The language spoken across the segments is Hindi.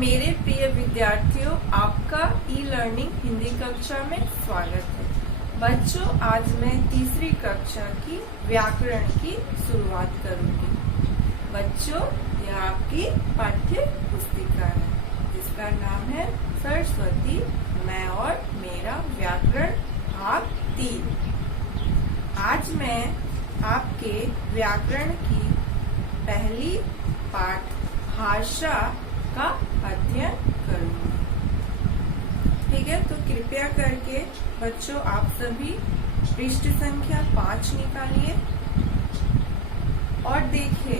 मेरे प्रिय विद्यार्थियों, आपका ई लर्निंग हिंदी कक्षा में स्वागत है। बच्चों, आज मैं तीसरी कक्षा की व्याकरण की शुरुआत करूंगी। बच्चों, यह आपकी पाठ्य पुस्तिका है जिसका नाम है सरस्वती मैं और मेरा व्याकरण भाग 3। आज मैं आपके व्याकरण की पहली पाठ भाषा का अध्ययन करूंगी। ठीक है, तो कृपया करके बच्चों आप सभी पृष्ठ संख्या 5 निकालिए और देखिए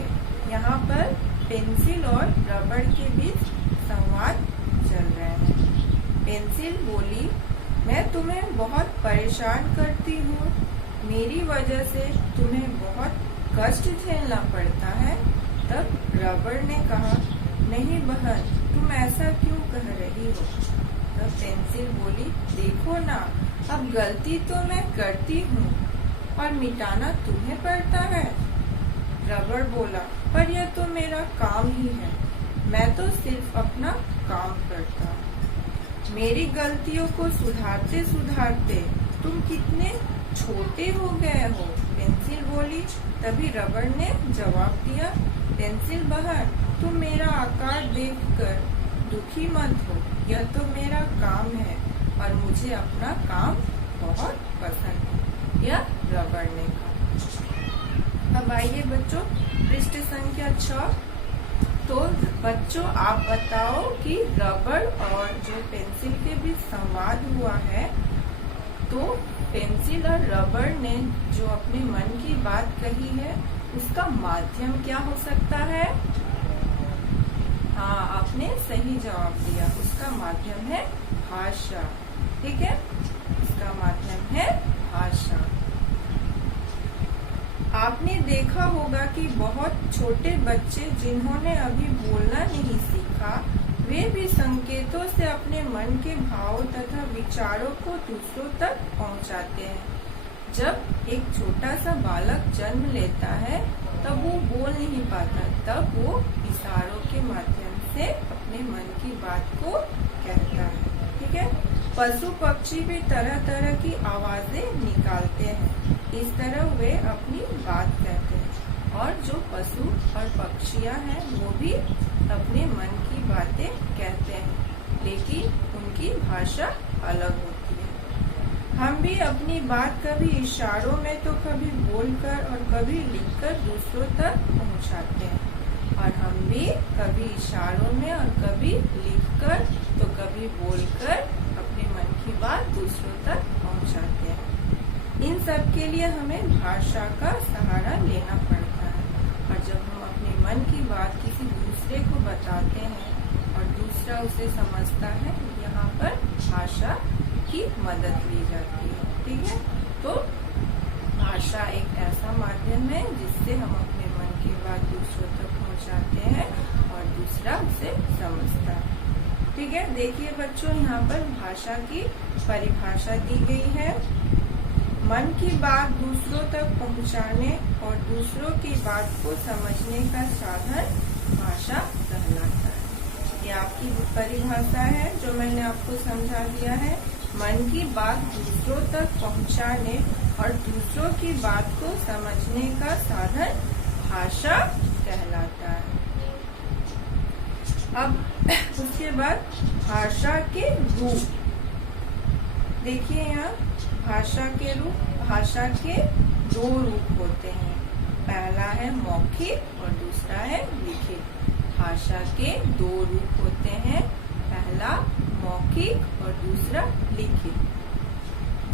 यहाँ पर पेंसिल और रबड़ के बीच संवाद चल रहे हैं। पेंसिल बोली, मैं तुम्हें बहुत परेशान करती हूँ, मेरी वजह से तुम्हें बहुत कष्ट झेलना पड़ता है। तब रबड़ ने कहा, नहीं बहन, तुम ऐसा क्यों कह रही हो? तब पेंसिल बोली, देखो ना, अब गलती तो मैं करती हूँ और मिटाना तुम्हें पड़ता है। रबड़ बोला, पर यह तो मेरा काम ही है, मैं तो सिर्फ अपना काम करता हूँ। मेरी गलतियों को सुधारते सुधारते तुम कितने छोटे हो गए हो। पेंसिल बोली। तभी रबड़ ने जवाब दिया, पेंसिल बहन, तुम मेरा आकार देखकर दुखी मत हो, यह तो मेरा काम है और मुझे अपना काम बहुत पसंद है। यह रबड़ ने कहा। अब आइए बच्चों पृष्ठ संख्या 6। तो बच्चों आप बताओ कि रबड़ और जो पेंसिल के बीच संवाद हुआ है, तो पेंसिल और रबड़ ने जो अपने मन की बात कही है उसका माध्यम क्या हो सकता है? हाँ, आपने सही जवाब दिया। उसका माध्यम है भाषा। ठीक है, उसका माध्यम है भाषा। आपने देखा होगा कि बहुत छोटे बच्चे जिन्होंने अभी बोलना नहीं सीखा, वे भी संकेतों से अपने मन के भावों तथा विचारों को दूसरों तक पहुंचाते हैं। जब एक छोटा सा बालक जन्म लेता है तब वो बोल नहीं पाता, तब वो इशारों के माध्यम से अपने मन की बात को कहता है। ठीक है, पशु पक्षी भी तरह तरह की आवाजें निकालते हैं, इस तरह वे अपनी बात कहते हैं। और जो पशु और पक्षियां हैं वो भी अपने मन की बातें कहते हैं, लेकिन उनकी भाषा अलग होती है। हम भी अपनी बात कभी इशारों में तो कभी बोलकर और कभी लिखकर दूसरों तक पहुंचाते हैं। और हम भी कभी इशारों में और कभी लिखकर तो कभी बोलकर अपने मन की बात दूसरों तक पहुंचाते हैं। इन सब के लिए हमें भाषा का सहारा लेना पड़ता है। और जब हम अपने मन की बात किसी दूसरे को बताते हैं और दूसरा उसे समझता है, यहाँ पर भाषा की मदद ली जाती है। ठीक है, तो भाषा एक ऐसा माध्यम है जिससे हम अपने मन की बात दूसरों तक पहुंचाते हैं और दूसरा उसे समझता है। ठीक है, देखिए बच्चों यहाँ पर भाषा की परिभाषा दी गई है। मन की बात दूसरों तक पहुंचाने और दूसरों की बात को समझने का साधन भाषा कहलाता है। ये आपकी परिभाषा है जो मैंने आपको समझा दिया है। मन की बात दूसरों तक पहुंचाने और दूसरों की बात को समझने का साधन भाषा कहलाता है। अब उसके बाद भाषा के रूप देखिए, यहाँ भाषा के रूप, भाषा के 2 रूप होते हैं। पहला है मौखिक और दूसरा है लिखित। भाषा के 2 रूप होते हैं, पहला मौखिक और दूसरा लिखित।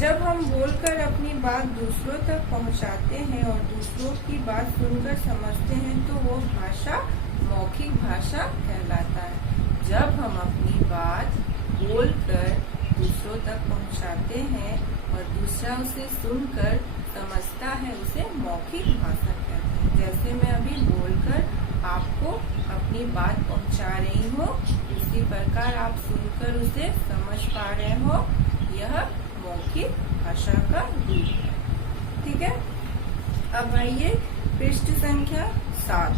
जब हम बोलकर अपनी बात दूसरों तक पहुंचाते हैं और दूसरों की बात सुनकर समझते हैं तो वो भाषा मौखिक भाषा कहलाता है। जब हम अपनी बात बोलकर दूसरों तक पहुंचाते हैं और दूसरा उसे सुनकर समझता है, उसे मौखिक भाषा कहते हैं। जैसे मैं अभी बोलकर आपको अपनी बात पहुंचा रही हूँ, इसी प्रकार आप सुनकर उसे समझ पा रहे हो, यह मौखिक भाषा का रूप है। ठीक है, अब आइए पृष्ठ संख्या 7।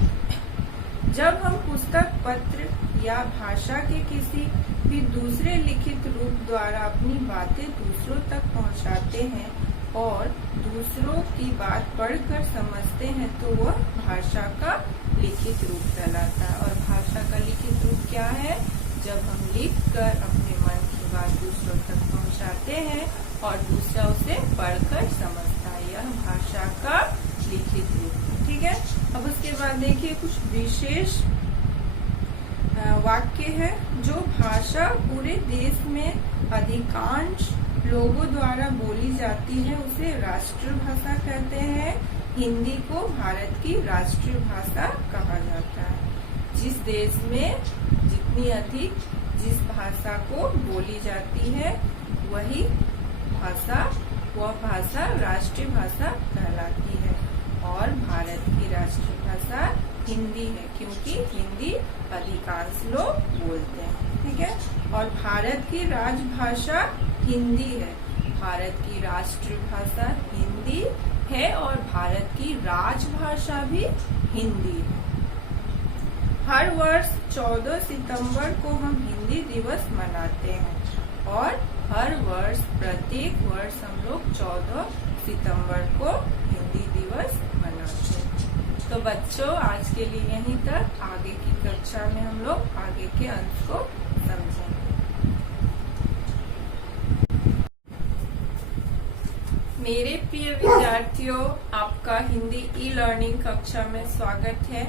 जब हम पुस्तक, पत्र या भाषा के किसी भी दूसरे लिखित रूप द्वारा अपनी बातें दूसरों तक पहुंचाते हैं और दूसरों की बात पढ़कर समझते हैं तो वह भाषा का लिखित रूप कहलाता है। और भाषा का लिखित रूप क्या है? जब हम लिखकर अपने मन की बात दूसरों तक पहुंचाते हैं और दूसरा उसे पढ़कर समझता है, यह भाषा का लिखित रूप है। ठीक है। अब उसके बाद देखिए कुछ विशेष वाक्य है। जो भाषा पूरे देश में अधिकांश लोगों द्वारा बोली जाती है उसे राष्ट्रभाषा कहते हैं। हिंदी को भारत की राष्ट्रीय भाषा कहा जाता है। जिस देश में जितनी अधिक जिस भाषा को बोली जाती है वही भाषा वह भाषा राष्ट्रीय भाषा कहलाती है। और भारत की राष्ट्रीय भाषा हिंदी है क्योंकि हिंदी अधिकांश लोग बोलते हैं। ठीक है। और भारत की राजभाषा हिंदी है। भारत की राष्ट्रीय भाषा हिंदी है और भारत की राजभाषा भी हिंदी है। हर वर्ष 14 सितंबर को हम हिंदी दिवस मनाते हैं और हर वर्ष प्रत्येक वर्ष हम लोग 14 सितंबर को हिंदी दिवस मनाते हैं। तो बच्चों आज के लिए यहीं तक। आगे की कक्षा में हम लोग आगे के अंश को समझेंगे। मेरे प्रिय विद्यार्थियों, आपका हिंदी ई लर्निंग कक्षा में स्वागत है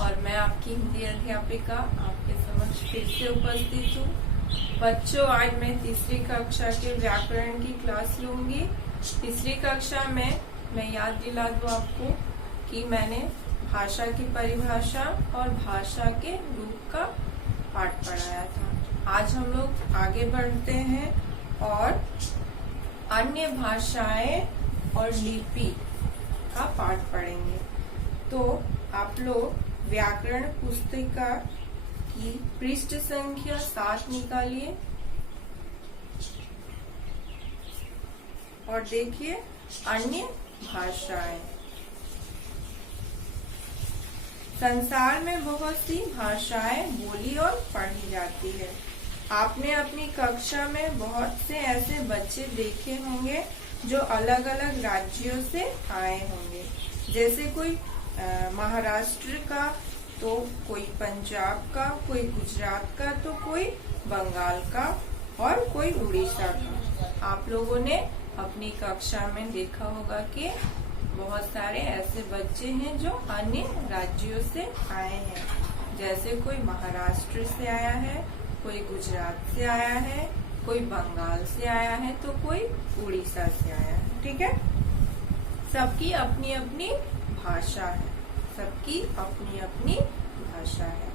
और मैं आपकी हिंदी अध्यापिका आपके समक्ष फिर से उपस्थित हूँ। बच्चों आज मैं तीसरी कक्षा के व्याकरण की क्लास लूंगी। तीसरी कक्षा में मैं याद दिला दूं आपको कि मैंने भाषा की परिभाषा और भाषा के रूप का पाठ पढ़ाया था। आज हम लोग आगे बढ़ते हैं और अन्य भाषाएं और लिपि का पाठ पढ़ेंगे। तो आप लोग व्याकरण पुस्तिका की पृष्ठ संख्या 7 निकालिए और देखिए अन्य भाषाएं। संसार में बहुत सी भाषाएं बोली और पढ़ी जाती है। आपने अपनी कक्षा में बहुत से ऐसे बच्चे देखे होंगे जो अलग अलग राज्यों से आए होंगे। जैसे कोई महाराष्ट्र का, तो कोई पंजाब का, कोई गुजरात का, तो कोई बंगाल का और कोई उड़ीसा का। आप लोगों ने अपनी कक्षा में देखा होगा कि बहुत सारे ऐसे बच्चे हैं जो अन्य राज्यों से आए हैं। जैसे कोई महाराष्ट्र से आया है, कोई गुजरात से आया है, कोई बंगाल से आया है, तो कोई उड़ीसा से आया है। ठीक है। सबकी अपनी अपनी भाषा है। सबकी अपनी अपनी भाषा है।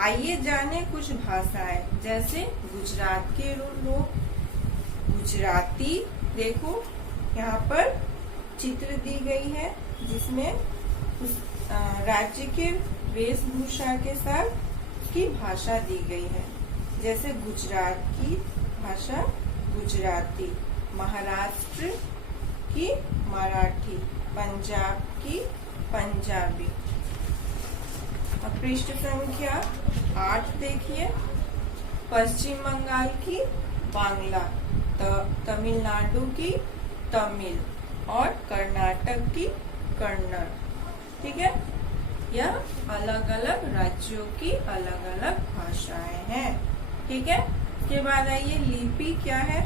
आइए जाने कुछ भाषाएं। जैसे गुजरात के लोग गुजराती, देखो यहाँ पर चित्र दी गई है जिसमें उस राज्य के वेशभूषा के साथ उसकी भाषा दी गई है। जैसे गुजरात की भाषा गुजराती, महाराष्ट्र की मराठी, पंजाब की पंजाबी। अब पृष्ठ संख्या 8 देखिए। पश्चिम बंगाल की बांग्ला, तमिलनाडु की तमिल और कर्नाटक की कन्नड़। ठीक है। यह अलग अलग राज्यों की अलग अलग भाषाएं हैं। ठीक है। इसके बाद आइए लिपि क्या है।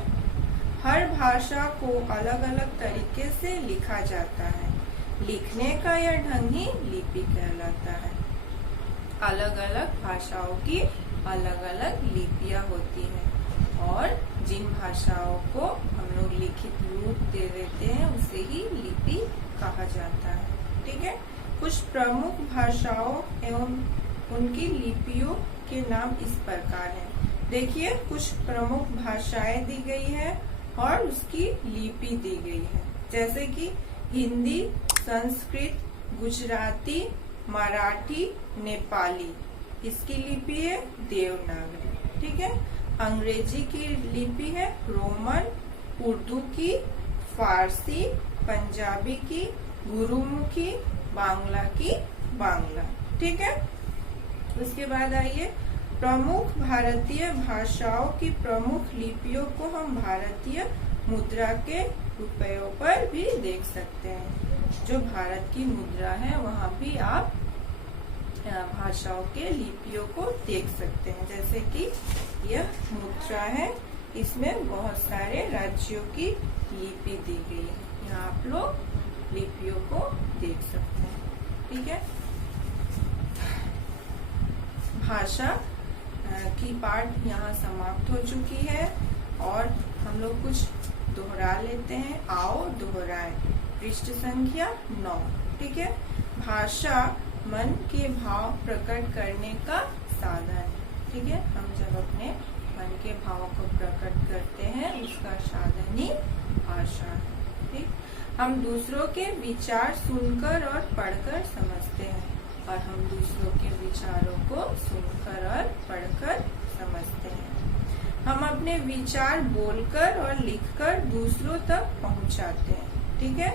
हर भाषा को अलग अलग तरीके से लिखा जाता है। लिखने का यह ढंग ही लिपि कहलाता है। अलग अलग भाषाओं की अलग अलग लिपियां होती हैं और जिन भाषाओं को हम लोग लिखित रूप दे देते हैं उसे ही लिपि कहा जाता है। ठीक है। कुछ प्रमुख भाषाओं एवं उनकी लिपियों के नाम इस प्रकार हैं। देखिए कुछ प्रमुख भाषाएं दी गई है और उसकी लिपि दी गई है। जैसे कि हिंदी, संस्कृत, गुजराती, मराठी, नेपाली। इसकी लिपि है देवनागरी। ठीक है। अंग्रेजी की लिपि है रोमन, उर्दू की फारसी, पंजाबी की गुरुमुखी, बांग्ला की बांग्ला। ठीक है। उसके बाद आइए, प्रमुख भारतीय भाषाओं की प्रमुख लिपियों को हम भारतीय मुद्रा के रुपयों पर भी देख सकते हैं। जो भारत की मुद्रा है वहाँ भी आप भाषाओं के लिपियों को देख सकते हैं। जैसे कि यह मुद्रा है, इसमें बहुत सारे राज्यों की लिपि दी गई है। यहाँ आप लोग लिपियों को देख सकते हैं। ठीक है, भाषा की पाठ यहाँ समाप्त हो चुकी है और हम लोग कुछ दोहरा लेते हैं। आओ दोहराए। पृष्ठ संख्या 9। ठीक है, भाषा मन के भाव प्रकट करने का साधन है। ठीक है, हम जब अपने मन के भाव को प्रकट करते हैं उसका साधन ही भाषा है। ठीक, हम दूसरों के विचार सुनकर और पढ़कर समझते हैं और हम दूसरों के विचारों को सुनकर और पढ़कर समझते हैं। हम अपने विचार बोलकर और लिखकर दूसरों तक पहुंचाते हैं। ठीक है,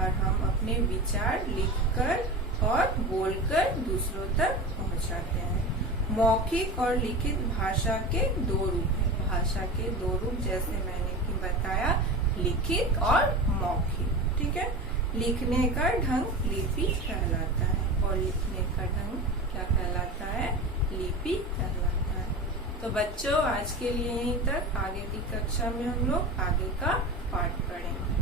और हम अपने विचार लिखकर और बोलकर दूसरों तक पहुंचाते हैं। मौखिक और लिखित भाषा के दो रूप हैं। भाषा के दो रूप जैसे मैंने बताया, लिखित और मौखिक। ठीक है, लिखने का ढंग लिपि कहलाता है और लिखने का ढंग क्या कहलाता है? लिपि कहलाता है। तो बच्चों, आज के लिए यहीं तक। आगे की कक्षा में हम लोग आगे का पाठ पढ़ेंगे।